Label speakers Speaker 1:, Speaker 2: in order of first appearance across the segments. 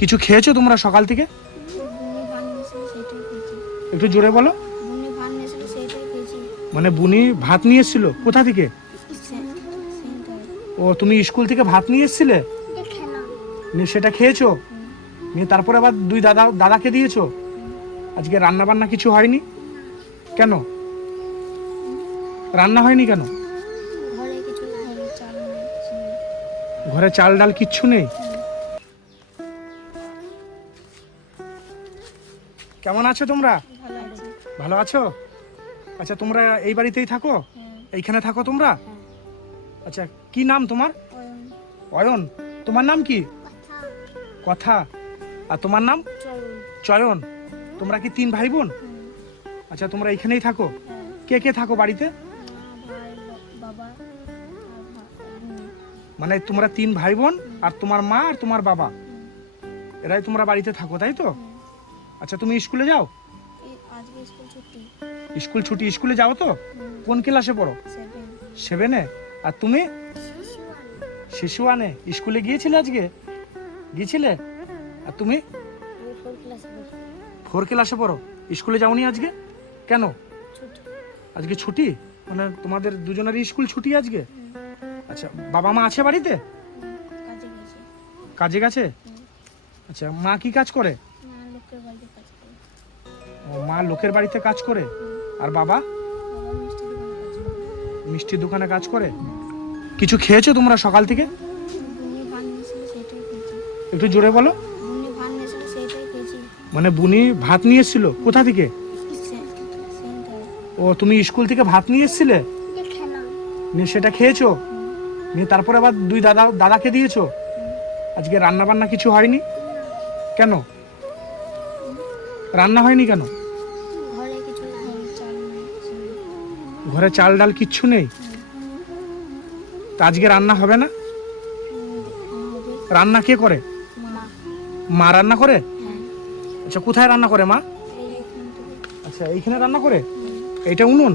Speaker 1: কিছু খেয়েছো তোমরা সকাল থেকে? একটু জোরে বলো। মানে বুনি ভাত নিয়ে এসেছিল? কোথা থেকে? ও তুমি স্কুল থেকে ভাত নিয়ে এসেছিলে? সেটা খেয়েছো? নিয়ে তারপরে আবার দুই দাদা দাদাকে দিয়েছ? আজকে রান্না বান্না কিছু হয়নি? কেন? রান্না হয়নি কেন।
Speaker 2: ঘরে চাল
Speaker 1: ডাল কিচ্ছু নেই? কেমন আছো তোমরা?
Speaker 2: ভালো আছো।
Speaker 1: আচ্ছা তোমরা এই বাড়িতেই থাকো?
Speaker 2: হ্যাঁ।
Speaker 1: এইখানে থাকো তোমরা? আচ্ছা কি নাম তোমার?
Speaker 2: অয়ন।
Speaker 1: তোমার নাম কি? কথা। আর তোমার নাম? চয়ন। তোমরা কি তিন ভাই বোন আচ্ছা তোমরা এইখানেই থাকো?
Speaker 2: হ্যাঁ।
Speaker 1: কে কে থাকো বাড়িতে। মানে তোমরা তিন ভাই বোন আর তোমার মা আর তোমার বাবা? এরাই তোমরা বাড়িতে থাকো তাই তো? আচ্ছা তুমি স্কুলে যাও?
Speaker 2: আজকে স্কুল ছুটি।
Speaker 1: স্কুল ছুটি স্কুলে যাও তো? কোন ক্লাসে পড়ো?
Speaker 2: সেভেনে
Speaker 1: আর তুমি? শিশু আনে স্কুলে গিয়েছিলে আজকে? গিয়েছিলে? আর তুমি?
Speaker 2: ফোর ক্লাসে পড়ি।
Speaker 1: স্কুলে যাওনি আজকে? কেন? আজকে ছুটি? মানে তোমাদের দুজনেরই স্কুল ছুটি আজকে? আচ্ছা বাবা মা আছে বাড়িতে?
Speaker 2: কাজে গেছে।
Speaker 1: আচ্ছা মা কি কাজ করে?
Speaker 2: মা লোকের বাড়িতে কাজ করে?
Speaker 1: আর বাবা?
Speaker 2: মিষ্টি দোকানে কাজ করে?
Speaker 1: কিছু খেয়েছো তোমরা সকাল থেকে? একটু জোরে বলো। মানে বুনি ভাত নিয়ে এসেছিল? কোথা থেকে? ও, তুমি স্কুল থেকে ভাত নিয়ে এসেছিলে? সেটা খেয়েছো? নিয়ে তারপরে আবার দুই দাদা, দাদাকে দিয়েছ? আজকে রান্না বান্না কিছু হয়নি? কেন? রান্না হয়নি কেন?
Speaker 2: ঘরে চাল
Speaker 1: ডাল কিচ্ছু নেই? তা আজকে রান্না হবে না? রান্না কে করে?
Speaker 2: মা
Speaker 1: রান্না করে? আচ্ছা কোথায় রান্না করে মা? আচ্ছা এইখানে রান্না করে? এইটা উনুন?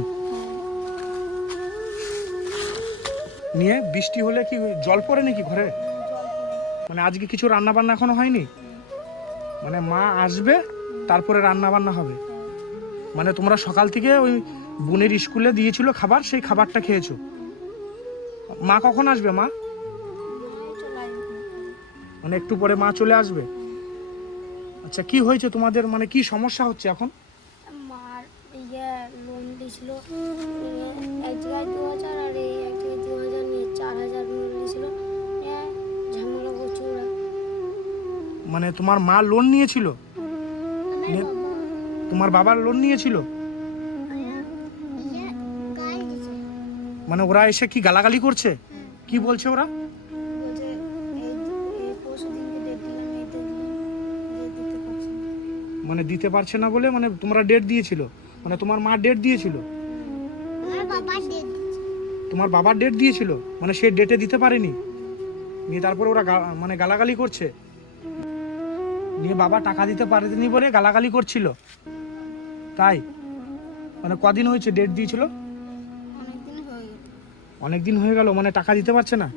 Speaker 1: নিয়ে বৃষ্টি হলে কি জল পড়ে নাকি ঘরে? মানে আজকে কিছু রান্না বান্না এখনও হয়নি? মানে মা আসবে, তারপরে রান্না বান্না হবে। মানে তোমরা সকাল থেকে ওই বোনের স্কুলে দিয়েছিল খাবার সেই খাবারটা খেয়েছো। মা কখন আসবে মা? মানে একটু পরে মা চলে আসবে? আচ্ছা কি হয়েছে তোমাদের? মানে কি সমস্যা হচ্ছে এখন?
Speaker 2: মার ইয়ে লোন দিয়েছিল এক জায়গায় দু হাজার আর এই এক জায়গায় দু হাজার নিয়ে চার হাজার লোন দিয়েছিল। ঝামেলা করছে ওরা
Speaker 1: মানে তোমার মা লোন নিয়েছিল? তোমার বাবার লোন নিয়েছিল? মানে ওরা এসে কি গালাগালি করছে? কি বলছে ওরা? মানে দিতে পারছে না বলে মানে তোমরা ডেট দিয়েছিল? মানে তোমার মা ডেট দিয়েছিল? তোমার বাবার ডেট দিয়েছিল? মানে সে ডেটে দিতে পারেনি? নিয়ে তারপরে ওরা মানে গালাগালি করছে? নিয়ে বাবা টাকা দিতে পারেনি বলে গালাগালি করছিল? তাই মানে কদিন হয়েছে ডেট দিয়েছিল? অনেক দিন হয়ে গেল মানে টাকা দিতে পারছে না?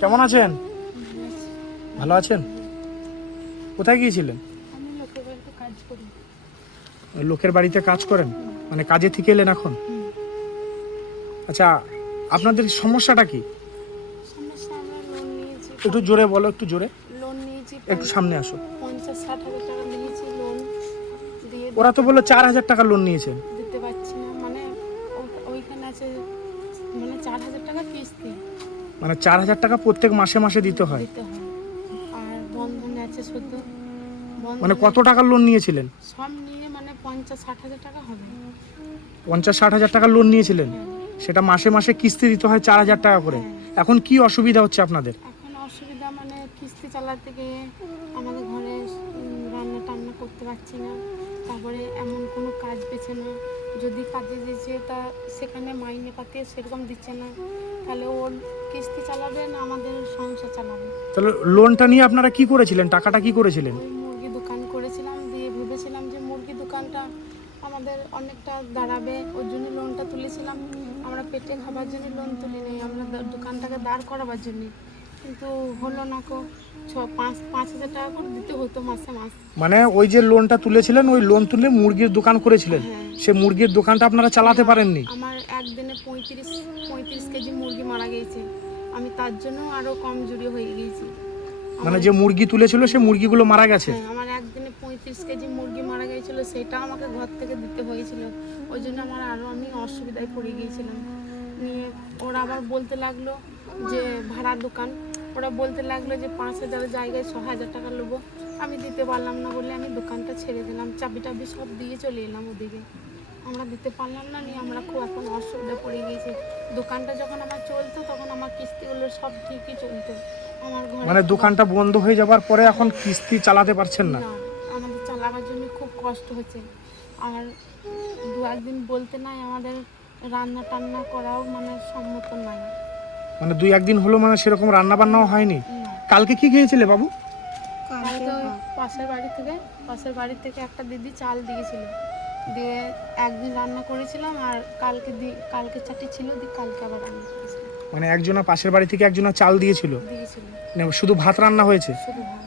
Speaker 1: কেমন আছেন? ভালো আছেন? কোথায় গিয়েছিলেন?
Speaker 2: লোকের বাড়িতে কাজ
Speaker 1: করেন? মানে কাজে থেকে এলেন এখন? আচ্ছা আপনাদের সমস্যাটা কি? একটু জোরে বলো একটু জোরে। একটু সামনে আসো। ওরা তো বলল চার হাজার টাকা লোন নিয়েছেন
Speaker 2: দিতে পারছি না মানে ওইখানে আছে মানে চার হাজার টাকা কিস্তি।
Speaker 1: মানে চার হাজার টাকা প্রত্যেক মাসে মাসে দিতে হয়।
Speaker 2: দিতে হয়। আর বন্ধনে আছে শুধু
Speaker 1: মানে কত টাকার লোন নিয়েছিলেন?
Speaker 2: সব নিয়ে মানে পঞ্চাশ ষাট হাজার টাকা হবে।
Speaker 1: পঞ্চাশ ষাট হাজার টাকার লোন নিয়েছিলেন? সেটা মাসে মাসে কিস্তি দিতে হয় চার হাজার টাকা করে। এখন কি অসুবিধা হচ্ছে আপনাদের?
Speaker 2: এখন অসুবিধা মানে কিস্তি চালাতে গিয়ে আমাদের ঘরে রান্না টান্না করতে পারছি না। তারপরে এমন কোনো কাজ পেছে না। যদি কাজে দিচ্ছে তা সেখানে মাইনে পাতে সেরকম দিচ্ছে না। তাহলে ওর কিস্তি চালাবে না আমাদের সংসার চালাবে
Speaker 1: তাহলে লোনটা নিয়ে আপনারা কি করেছিলেন? টাকাটা কি করেছিলেন?
Speaker 2: মুরগি দোকান করেছিলাম দিয়ে ভেবেছিলাম যে মুরগি দোকানটা আমাদের অনেকটা দাঁড়াবে। ওর জন্য লোনটা তুলেছিলাম। আমরা পেটে খাবার জন্য লোন তুলি নেই আমরা দোকানটাকে দাঁড় করাবার জন্য। কিন্তু হলো না কো ছ পাঁচ পাঁচ হাজার টাকা করে দিতে হতো মাসে মাস।
Speaker 1: মানে ওই যে লোনটা তুলেছিলেন ওই লোন তুলে মুরগির দোকান করেছিলেন।
Speaker 2: হ্যাঁ।
Speaker 1: সে মুরগির দোকানটা আপনারা চালাতে পারেননি?
Speaker 2: আমার একদিনে পঁয়ত্রিশ পঁয়ত্রিশ কেজি মুরগি মারা গিয়েছে। আমি তার জন্য আরও কমজোরি হয়ে গিয়েছি।
Speaker 1: মানে যে মুরগি তুলেছিল সে মুরগিগুলো মারা গেছে?
Speaker 2: হ্যাঁ আমার একদিনে পঁয়ত্রিশ কেজি মুরগি মারা গিয়েছিল সেটা আমাকে ঘর থেকে দিতে হয়েছিল। ওই জন্য আমার আরও আমি অসুবিধায় পড়ে গিয়েছিলাম। নিয়ে ওরা আবার বলতে লাগল যে ভাড়ার দোকান। ওরা বলতে লাগল যে পাঁচ হাজার জায়গায় ছ হাজার টাকা নেব আমি দিতে পারলাম না বলে আমি দোকানটা ছেড়ে দিলাম। চাবি টাবি সব দিয়ে চলে এলাম ওদিকে। আমরা দিতে পারলাম না নিয়ে আমরা খুব এখন অসুবিধা পড়ে গিয়েছি। দোকানটা যখন আমার চলতো তখন আমার কিস্তিগুলো সব ঠিকই চলতো। আমার ঘরে
Speaker 1: মানে দোকানটা বন্ধ হয়ে যাবার পরে এখন কিস্তি চালাতে পারছেন না
Speaker 2: আমাদের চালাবার জন্য খুব কষ্ট হচ্ছে। আর দু একদিন বলতে নাই আমাদের রান্না টান্না করাও মানে সম্মত নাই।
Speaker 1: মানে দুই একদিন হলো মানে সেরকম রান্না বান্নাও হয়নি। কালকে কি খেয়েছিলে বাবু?
Speaker 2: পাশের বাড়ি থেকে পাশের বাড়ি থেকে একটা দিদি চাল দিয়েছিল। দিয়ে একদিন রান্না করেছিলাম আর কালকে কালকে চাটি ছিল দিয়ে কালকে আবার রান্না করেছিলাম।
Speaker 1: মানে একজনা পাশের বাড়ি থেকে একজনা চাল দিয়েছিল? মানে শুধু ভাত রান্না হয়েছে?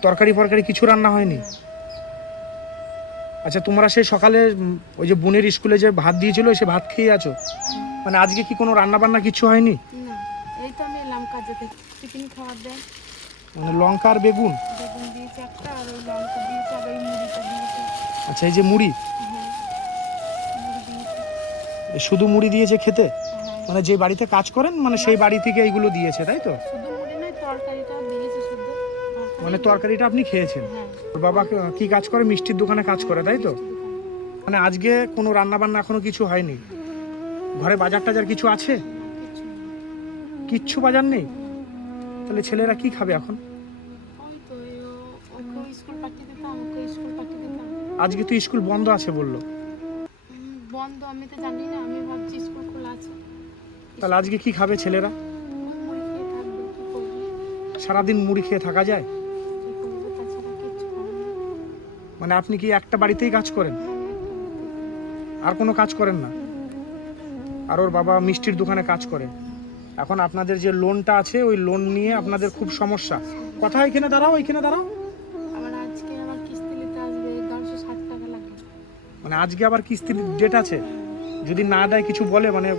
Speaker 1: তরকারি ফরকারি কিছু রান্না হয়নি? আচ্ছা তোমরা সেই সকালে ওই যে বোনের স্কুলে যে ভাত দিয়েছিল সে ভাত খেয়ে আছো? মানে আজকে কি কোনো রান্না বান্না কিছু হয়নি?
Speaker 2: তো আমি এলাম কাজে থেকে টিফিন দেয়
Speaker 1: মানে লঙ্কা আর বেগুন?
Speaker 2: বেগুন দিয়েছে একটা আর ওই লঙ্কা দিয়েছে আর ওই মুড়িটা দিয়েছে।
Speaker 1: আচ্ছা এই যে মুড়ি?
Speaker 2: হ্যাঁ
Speaker 1: শুধু মুড়ি দিয়েছে খেতে?
Speaker 2: হ্যাঁ।
Speaker 1: মানে যে বাড়িতে কাজ করেন মানে সেই বাড়ি থেকে এইগুলো দিয়েছে তাই তো? মানে তরকারিটা আপনি খেয়েছেন?
Speaker 2: হ্যাঁ।
Speaker 1: বাবা কি- কাজ করে? মিষ্টির দোকানে কাজ করে তাই তো? মানে আজকে কোনো রান্না বান্না এখনও কিছু হয়নি? ঘরে বাজার টাজার কিছু আছে?
Speaker 2: কিচ্ছু
Speaker 1: বাজার নেই? তাহলে ছেলেরা কি খাবে এখন? আজকে তো স্কুল বন্ধ আছে বলল।
Speaker 2: বন্ধ আমি তো জানি না আমি ভাবছি স্কুল খোলা আছে।
Speaker 1: তাহলে আজকে কি খাবে ছেলেরা? সারাদিন মুড়ি খেয়ে থাকা যায়? মানে আপনি কি একটা বাড়িতেই কাজ করেন? আর কোনো কাজ করেন না? আর ওর বাবা মিষ্টির দোকানে কাজ করে। এখন আপনাদের যে লোনটা আছে ওই লোন নিয়ে আপনাদের খুব সমস্যা। কথা এখানে দাঁড়াও এখানে দাঁড়াও। মানে আজকে আবার কিস্তির ডেট আছে? যদি না দেয় কিছু বলে মানে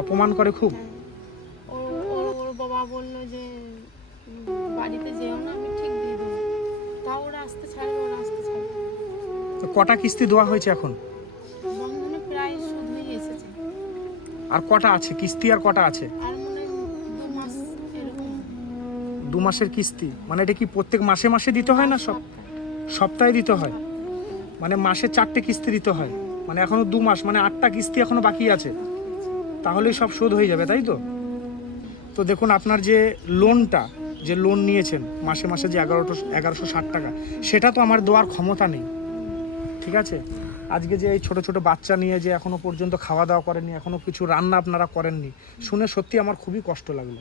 Speaker 2: অপমান করে।
Speaker 1: খুব।
Speaker 2: ওর ওর বাবা বলল যে বাড়িতে যেও না আমি ঠিক দিয়ে দেবো। তাও ওরা আসতে ছাড়বে ওরা আসতে ছাড়বে।
Speaker 1: কটা কিস্তি দেওয়া হয়েছে এখন? আর কটা আছে? কিস্তি আর কটা আছে?
Speaker 2: দু
Speaker 1: মাসের কিস্তি? মানে এটা কি প্রত্যেক মাসে মাসে দিতে হয় না সব
Speaker 2: সপ্তাহে।
Speaker 1: সপ্তাহে দিতে হয়? মানে মাসে চারটে কিস্তি দিতে হয়? মানে এখনও দু মাস মানে আটটা কিস্তি এখনও বাকি আছে। তাহলেই সব শোধ হয়ে যাবে তাই তো? তো দেখুন আপনার যে লোনটা যে লোন নিয়েছেন মাসে মাসে যে এগারোটো এগারোশো ষাট টাকা সেটা তো আমার দেওয়ার ক্ষমতা নেই। ঠিক আছে? আজকে যে এই ছোট ছোট বাচ্চা নিয়ে যে এখনও পর্যন্ত খাওয়া দাওয়া করেননি, এখনও কিছু রান্না আপনারা করেননি, শুনে সত্যি আমার খুবই কষ্ট লাগল।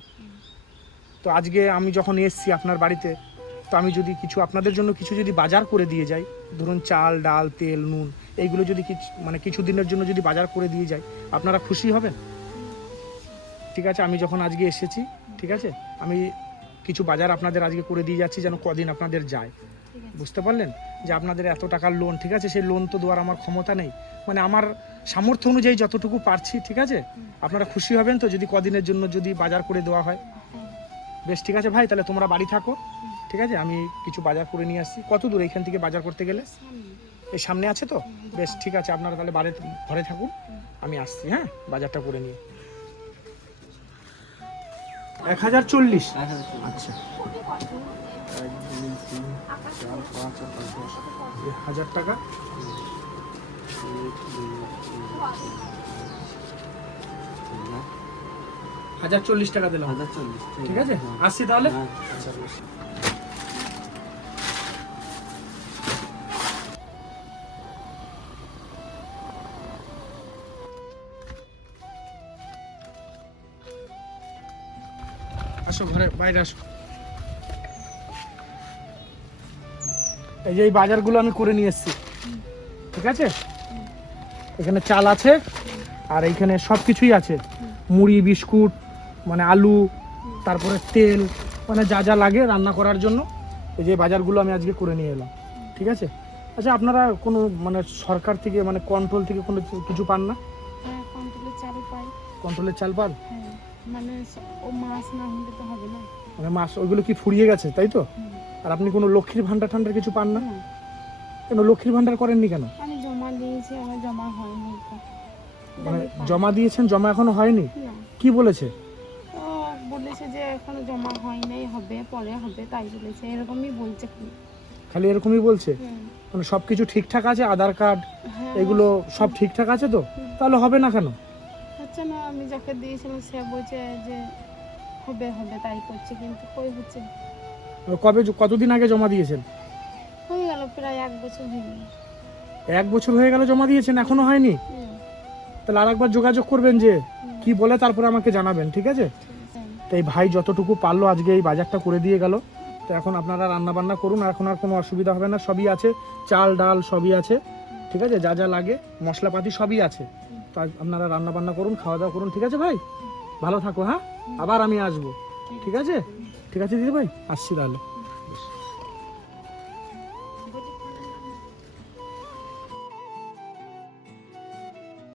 Speaker 1: তো আজকে আমি যখন এসছি আপনার বাড়িতে, তো আমি যদি কিছু আপনাদের জন্য কিছু যদি বাজার করে দিয়ে যাই, ধরুন চাল, ডাল, তেল, নুন, এইগুলো যদি কিছু মানে কিছু দিনের জন্য যদি বাজার করে দিয়ে যাই, আপনারা খুশি হবেন? ঠিক আছে, আমি যখন আজকে এসেছি, ঠিক আছে, আমি কিছু বাজার আপনাদের আজকে করে দিয়ে যাচ্ছি যেন কদিন আপনাদের যায়। বুঝতে পারলেন? যে আপনাদের এত টাকার লোন ঠিক আছে? সেই লোন তো দেওয়ার আমার ক্ষমতা নেই। মানে আমার সামর্থ্য অনুযায়ী যতটুকু পারছি ঠিক আছে? আপনারা খুশি হবেন তো যদি কদিনের জন্য যদি বাজার করে দেওয়া হয়। বেশ ঠিক আছে ভাই তাহলে তোমরা বাড়ি থাকো। ঠিক আছে? আমি কিছু বাজার করে নিয়ে আসছি। কত দূর এখান থেকে বাজার করতে গেলে? এই সামনে আছে তো? বেশ ঠিক আছে। আপনারা তাহলে বাড়ি ঘরে থাকুন। আমি আসছি হ্যাঁ? বাজারটা করে নিয়ে। এক হাজার চল্লিশ। আচ্ছা। হাজার টাকা? হাজার চল্লিশ টাকা দিলাম।
Speaker 3: হাজার চল্লিশ
Speaker 1: ঠিক আছে। আসছি তাহলে?
Speaker 3: হ্যাঁ, আচ্ছা,
Speaker 1: আসো ঘরে বাইরে আসো। এই যে এই বাজারগুলো আমি করে নিয়ে এসেছি। ঠিক আছে? এখানে চাল আছে আর এইখানে সব কিছুই আছে। মুড়ি বিস্কুট মানে আলু তারপরে তেল মানে যা যা লাগে রান্না করার জন্য এই যে বাজারগুলো আমি আজকে করে নিয়ে এলাম। ঠিক আছে? আচ্ছা আপনারা কোনো মানে সরকার থেকে মানে কন্ট্রোল থেকে কোনো কিছু পান না?
Speaker 2: হ্যাঁ চাল পাই।
Speaker 1: কন্ট্রোলের চাল পান?
Speaker 2: হ্যাঁ মানে ও মাছ না হলে তো হবে না।
Speaker 1: মানে মাস ওইগুলো কি ফুরিয়ে গেছে তাই তো। আর আপনি কোনো লক্ষ্মীর ভান্ডার ঠান্ডার কিছু পান না? কেন লক্ষ্মীর ভান্ডার করেননি কেন?
Speaker 2: আমি জমা দিয়েছি আমার জমা হয়নি
Speaker 1: মানে জমা দিয়েছেন জমা এখনও হয়নি? কি বলেছে?
Speaker 2: বলেছে যে এখনও জমা হয় নাই হবে পরে হবে তাই বলেছে। এরকমই বলছে খালি।
Speaker 1: এরকমই বলছে? মানে সব কিছু ঠিকঠাক আছে? আধার কার্ড
Speaker 2: হ্যাঁ।
Speaker 1: এগুলো সব ঠিকঠাক আছে তো? তাহলে হবে না কেন?
Speaker 2: হচ্ছে না আমি যাকে দিয়েছিলাম সে বলছে যে হবে হবে তাই করছে। কিন্তু কই হচ্ছে।
Speaker 1: কবে কতদিন আগে জমা দিয়েছেন?
Speaker 2: হয়ে গেল প্রায় এক বছর হয়ে গেল
Speaker 1: এক বছর হয়ে গেল জমা দিয়েছেন এখনও হয়নি? তাহলে আরেকবার যোগাযোগ করবেন যে কি বলে তারপরে আমাকে জানাবেন ঠিক আছে?
Speaker 2: ঠিক আছে।
Speaker 1: তো এই ভাই যতটুকু পারল আজকে এই বাজারটা করে দিয়ে গেল। তো এখন আপনারা রান্না বান্না করুন এখন আর কোনো অসুবিধা হবে না সবই আছে। চাল ডাল সবই আছে ঠিক আছে? যা যা লাগে মশলাপাতি সবই আছে। তো আপনারা রান্না বান্না করুন খাওয়া দাওয়া করুন ঠিক আছে ভাই? ভালো থাকো হ্যাঁ? আবার আমি আসব ঠিক আছে? ঠিক আছে দিদি ভাই আসছি তাহলে।